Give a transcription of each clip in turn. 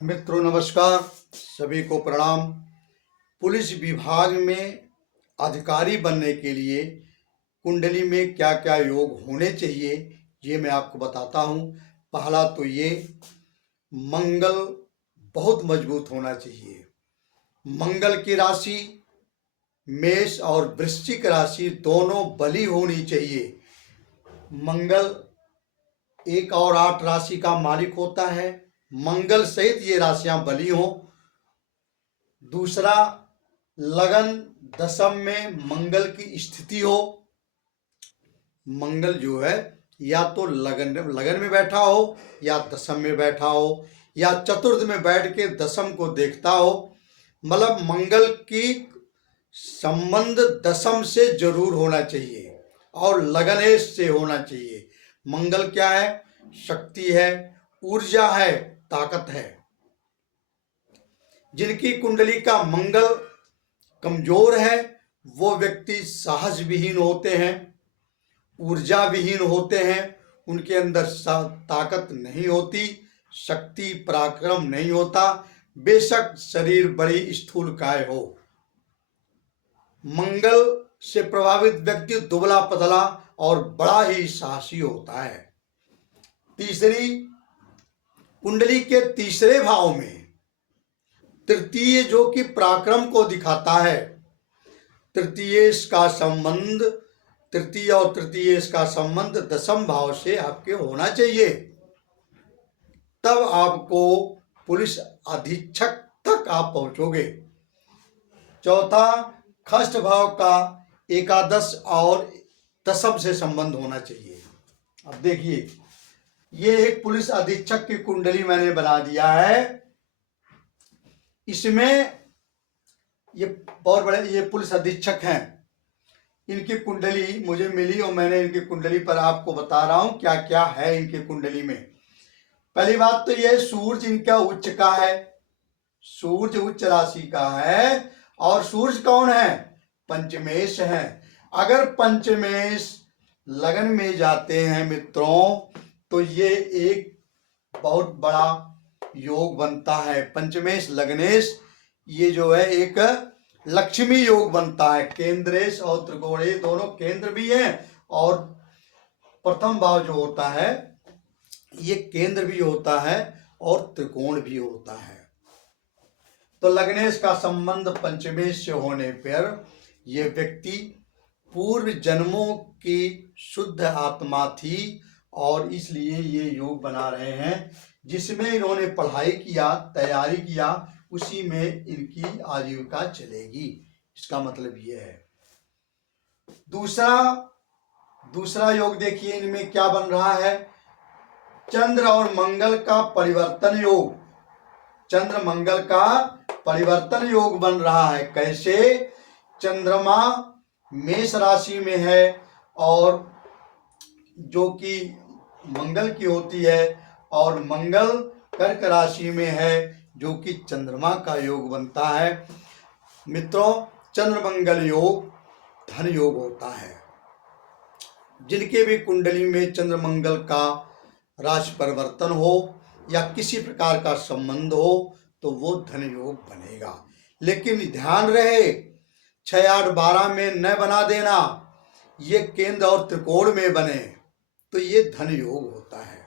मित्रों नमस्कार, सभी को प्रणाम। पुलिस विभाग में अधिकारी बनने के लिए कुंडली में क्या क्या योग होने चाहिए ये मैं आपको बताता हूँ। पहला तो ये, मंगल बहुत मजबूत होना चाहिए। मंगल की राशि मेष और वृश्चिक राशि दोनों बली होनी चाहिए। मंगल 1 और 8 राशि का मालिक होता है। मंगल सहित ये राशियां बली हों। दूसरा, लगन दशम में मंगल की स्थिति हो। मंगल जो है या तो लगन में बैठा हो, या दशम में बैठा हो, या चतुर्थ में बैठ के दशम को देखता हो। मतलब मंगल की संबंध दशम से जरूर होना चाहिए और लगनेश से होना चाहिए। मंगल क्या है? शक्ति है, ऊर्जा है, ताकत है। जिनकी कुंडली का मंगल कमजोर है वो व्यक्ति साहस विहीन होते हैं, ऊर्जा विहीन होते हैं। उनके अंदर ताकत नहीं होती, शक्ति पराक्रम नहीं होता, बेशक शरीर बड़ी स्थूलकाय हो। मंगल से प्रभावित व्यक्ति दुबला पतला और बड़ा ही साहसी होता है। तीसरी, कुंडली के तीसरे भाव में तृतीय जो कि पराक्रम को दिखाता है, तृतीयेश का संबंध, तृतीय और तृतीयेश का संबंध दशम भाव से आपके होना चाहिए। तब आपको पुलिस अधीक्षक तक आप पहुंचोगे। चौथा, खष्ट भाव का एकादश और दशम से संबंध होना चाहिए। अब देखिए, ये एक पुलिस अधीक्षक की कुंडली मैंने बना दिया है। इसमें ये बहुत बड़े ये पुलिस अधीक्षक हैं। इनकी कुंडली मुझे मिली और मैंने इनकी कुंडली पर आपको बता रहा हूं क्या क्या है इनकी कुंडली में। पहली बात तो ये, सूर्य इनका उच्च का है, सूर्य उच्च राशि का है। और सूर्य कौन है? पंचमेश है। अगर पंचमेश लगन में जाते हैं मित्रों, तो ये एक बहुत बड़ा योग बनता है। पंचमेश लगनेश, ये जो है एक लक्ष्मी योग बनता है। केंद्रेश और त्रिकोणेश दोनों केंद्र भी हैं, और प्रथम भाव जो होता है ये केंद्र भी होता है और त्रिकोण भी होता है। तो लगनेश का संबंध पंचमेश से होने पर ये व्यक्ति पूर्व जन्मों की शुद्ध आत्मा थी, और इसलिए ये योग बना रहे हैं। जिसमें इन्होंने पढ़ाई किया, तैयारी किया, उसी में इनकी आजीविका चलेगी। इसका मतलब ये है। दूसरा योग देखिए, इनमें क्या बन रहा है? चंद्र और मंगल का परिवर्तन योग। चंद्र मंगल का परिवर्तन योग बन रहा है। कैसे? चंद्रमा मेष राशि में है और जो कि मंगल की होती है, और मंगल कर्क राशि में है जो कि चंद्रमा का योग बनता है। मित्रों, चंद्र मंगल योग धन योग होता है। जिनके भी कुंडली में चंद्र मंगल का राशि परिवर्तन हो या किसी प्रकार का संबंध हो तो वो धन योग बनेगा। लेकिन ध्यान रहे, 6, 8, 12 में न बना देना, ये केंद्र और त्रिकोण में बने तो ये धन योग होता है।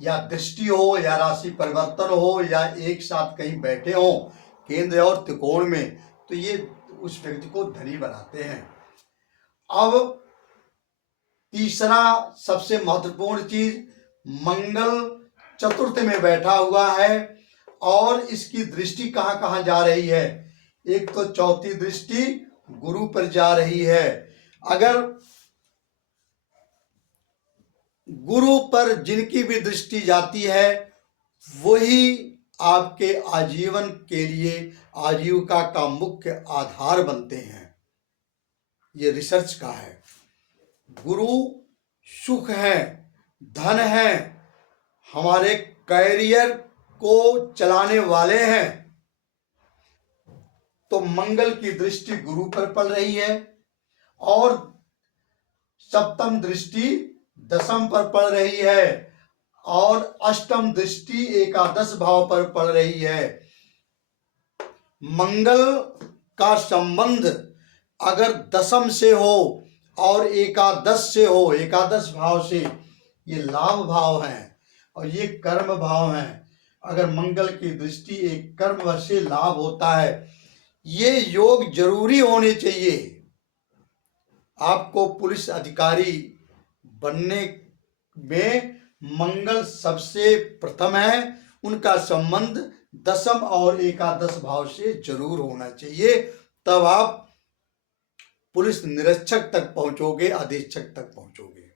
या दृष्टि हो या राशि परिवर्तन हो या एक साथ कहीं बैठे हो केंद्र और त्रिकोण में, तो ये उस व्यक्ति को धनी बनाते हैं। अब तीसरा सबसे महत्वपूर्ण चीज, मंगल चतुर्थ में बैठा हुआ है और इसकी दृष्टि कहां कहां जा रही है? एक तो चौथी दृष्टि गुरु पर जा रही है। अगर गुरु पर जिनकी भी दृष्टि जाती है वही आपके आजीवन के लिए आजीविका का मुख्य आधार बनते हैं। ये रिसर्च का है। गुरु सुख है, धन है, हमारे कैरियर को चलाने वाले हैं। तो मंगल की दृष्टि गुरु पर पड़ रही है और सप्तम दृष्टि दशम पर पड़ रही है। और अष्टम दृष्टि एकादश भाव पर पड़ रही है। मंगल का संबंध अगर दशम से हो और एकादश से हो, एकादश भाव से, ये लाभ भाव है और ये कर्म भाव है। अगर मंगल की दृष्टि एक कर्म से लाभ होता है, ये योग जरूरी होने चाहिए। आपको पुलिस अधिकारी बनने में मंगल सबसे प्रथम है, उनका संबंध दशम और एकादश भाव से जरूर होना चाहिए, तब आप पुलिस निरीक्षक तक पहुंचोगे, अधीक्षक तक पहुंचोगे।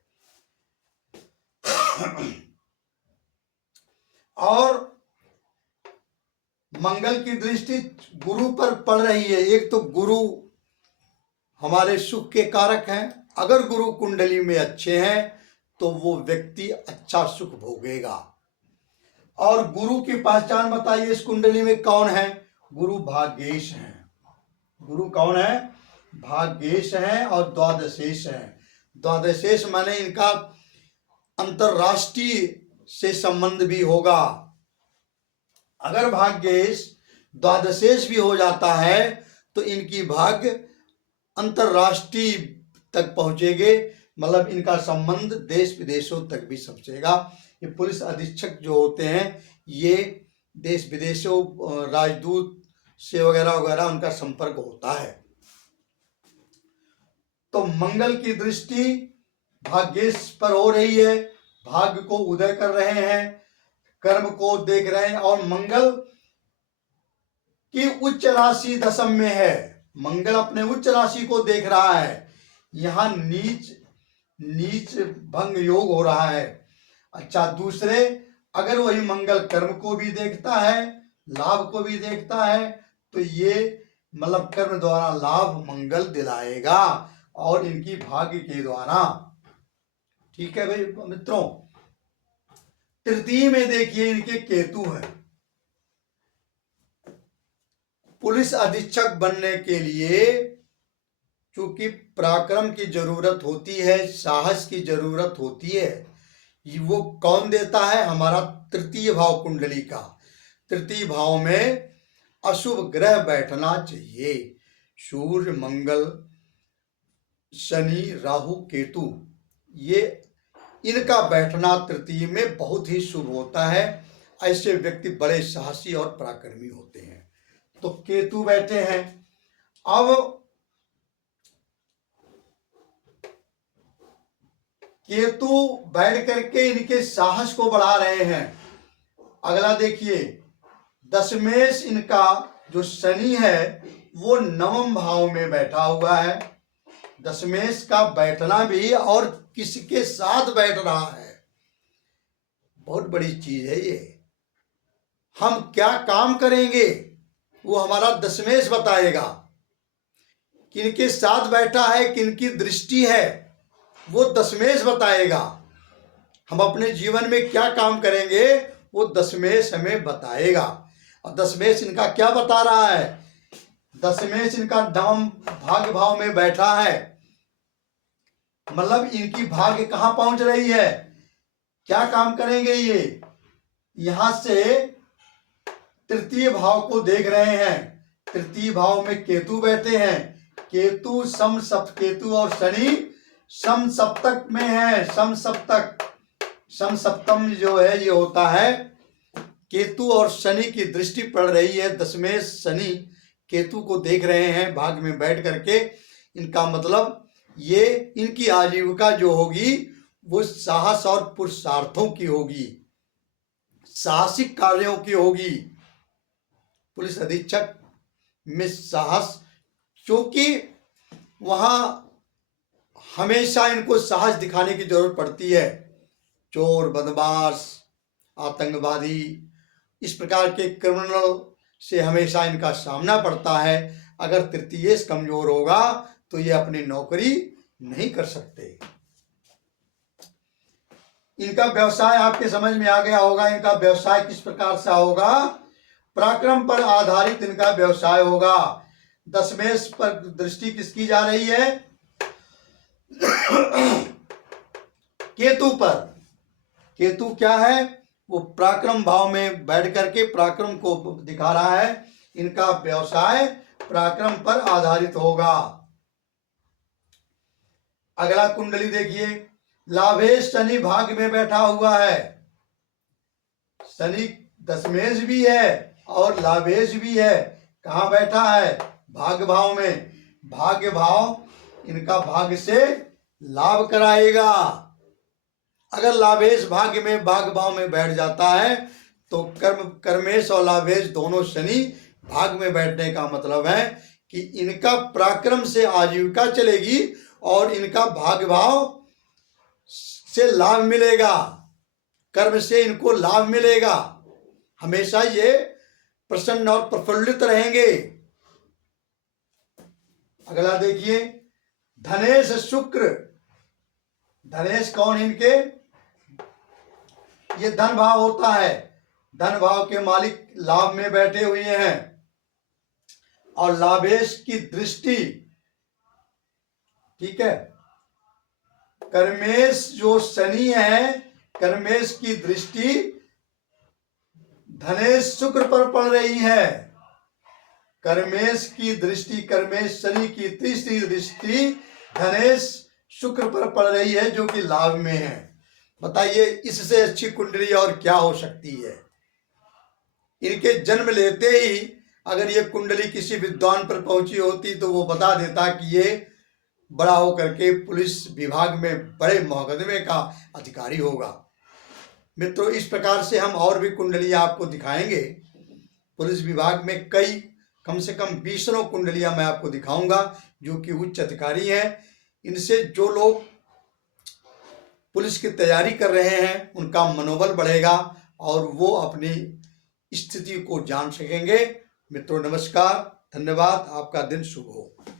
और मंगल की दृष्टि गुरु पर पड़ रही है। एक तो गुरु हमारे सुख के कारक हैं, अगर गुरु कुंडली में अच्छे हैं तो वो व्यक्ति अच्छा सुख भोगेगा। और गुरु की पहचान बताइए इस कुंडली में कौन है? गुरु भाग्येश हैं। गुरु कौन है? भाग्येश हैं और द्वादशेश हैं। द्वादशेश माने इनका अंतरराष्ट्रीय से संबंध भी होगा। अगर भाग्येश द्वादशेश भी हो जाता है तो इनकी भाग्य अंतरराष्ट्रीय तक पहुंचेंगे, मतलब इनका संबंध देश विदेशों तक भी पहुंचेगा। ये पुलिस अधीक्षक जो होते हैं ये देश विदेशों, राजदूत से वगैरह वगैरह उनका संपर्क होता है। तो मंगल की दृष्टि भाग्येश पर हो रही है, भाग्य को उदय कर रहे हैं, कर्म को देख रहे हैं। और मंगल की उच्च राशि दशम में है, मंगल अपने उच्च राशि को देख रहा है। यहाँ नीच भंग योग हो रहा है। अच्छा, दूसरे अगर वही मंगल कर्म को भी देखता है, लाभ को भी देखता है, तो ये मतलब कर्म द्वारा लाभ मंगल दिलाएगा और इनकी भाग्य के द्वारा। ठीक है भाई मित्रों। तृतीय में देखिए इनके केतु है। पुलिस अधीक्षक बनने के लिए चूंकि पराक्रम की जरूरत होती है, साहस की जरूरत होती है, वो कौन देता है? हमारा तृतीय भाव कुंडली का। तृतीय भाव में अशुभ ग्रह बैठना चाहिए। सूर्य, मंगल, शनि, राहु, केतु, ये इनका बैठना तृतीय में बहुत ही शुभ होता है। ऐसे व्यक्ति बड़े साहसी और पराक्रमी होते हैं। तो केतु बैठे हैं। अब केतु बैठ करके इनके साहस को बढ़ा रहे हैं। अगला देखिए, दशमेश इनका जो शनि है वो नवम भाव में बैठा हुआ है। दशमेश का बैठना भी और किसके साथ बैठ रहा है, बहुत बड़ी चीज है ये। हम क्या काम करेंगे वो हमारा दशमेश बताएगा। किनके साथ बैठा है, किनकी दृष्टि है, वो दशमेश बताएगा। हम अपने जीवन में क्या काम करेंगे वो दशमेश हमें बताएगा। और दशमेश इनका क्या बता रहा है? दशमेश इनका नवम भाग्य भाव में बैठा है, मतलब इनकी भाग्य कहां पहुंच रही है, क्या काम करेंगे ये। यहां से तृतीय भाव को देख रहे हैं। तृतीय भाव में केतु बैठे हैं। केतु केतु और शनि सम सप्तक में है। सम सप्तम जो है ये होता है, केतु और शनि की दृष्टि पड़ रही है। दशमेश शनि केतु को देख रहे हैं भाग्य में बैठ करके। इनका मतलब ये इनकी आजीविका जो होगी वो साहस और पुरुषार्थों की होगी, साहसिक कार्यों की होगी। पुलिस अधीक्षक में साहस, क्योंकि वहां हमेशा इनको साहस दिखाने की जरूरत पड़ती है। चोर, बदमाश, आतंकवादी, इस प्रकार के क्रिमिनल से हमेशा इनका सामना पड़ता है। अगर तृतीयेश कमजोर होगा तो ये अपनी नौकरी नहीं कर सकते। इनका व्यवसाय आपके समझ में आ गया होगा। इनका व्यवसाय किस प्रकार से होगा? पराक्रम पर आधारित इनका व्यवसाय होगा। दशमेश पर दृष्टि किसकी जा रही है? केतु पर। केतु क्या है, वो पराक्रम भाव में बैठ करके पराक्रम को दिखा रहा है। इनका व्यवसाय पराक्रम पर आधारित होगा। अगला कुंडली देखिए, लाभेश शनि भाग में बैठा हुआ है। शनि दशमेश भी है और लाभेश भी है। कहाँ बैठा है, भाग्य भाव में। भाग्य भाव इनका भाग्य से लाभ कराएगा। अगर लाभेश भाग्य में भाग्य भाव में बैठ जाता है तो कर्मेश और लाभेश दोनों शनि भाग में बैठने का मतलब है कि इनका पराक्रम से आजीविका चलेगी और इनका भाग्य भाव से लाभ मिलेगा, कर्म से इनको लाभ मिलेगा। हमेशा ये प्रसन्न और प्रफुल्लित रहेंगे। अगला देखिए, धनेश शुक्र। धनेश कौन इनके, ये धन भाव होता है। धन भाव के मालिक लाभ में बैठे हुए हैं और लाभेश की दृष्टि, ठीक है, कर्मेश जो शनि है, कर्मेश की दृष्टि धनेश शुक्र पर पड़ रही है। कर्मेश की दृष्टि, कर्मेश शनि की तीसरी दृष्टि धनेश शुक्र पर पड़ रही है जो कि लाभ में है। बताइए इससे अच्छी कुंडली और क्या हो सकती है। इनके जन्म लेते ही अगर ये कुंडली किसी विद्वान पर पहुंची होती तो वो बता देता कि ये बड़ा होकर के पुलिस विभाग में बड़े मुकदमे का अधिकारी होगा। मित्रों, इस प्रकार से हम और भी कुंडलियां आपको दिखाएंगे। पुलिस विभाग में कम से कम 20 कुंडलियां मैं आपको दिखाऊंगा जो कि उच्च अधिकारी हैं। इनसे जो लोग पुलिस की तैयारी कर रहे हैं उनका मनोबल बढ़ेगा और वो अपनी स्थिति को जान सकेंगे। मित्रों नमस्कार, धन्यवाद, आपका दिन शुभ हो।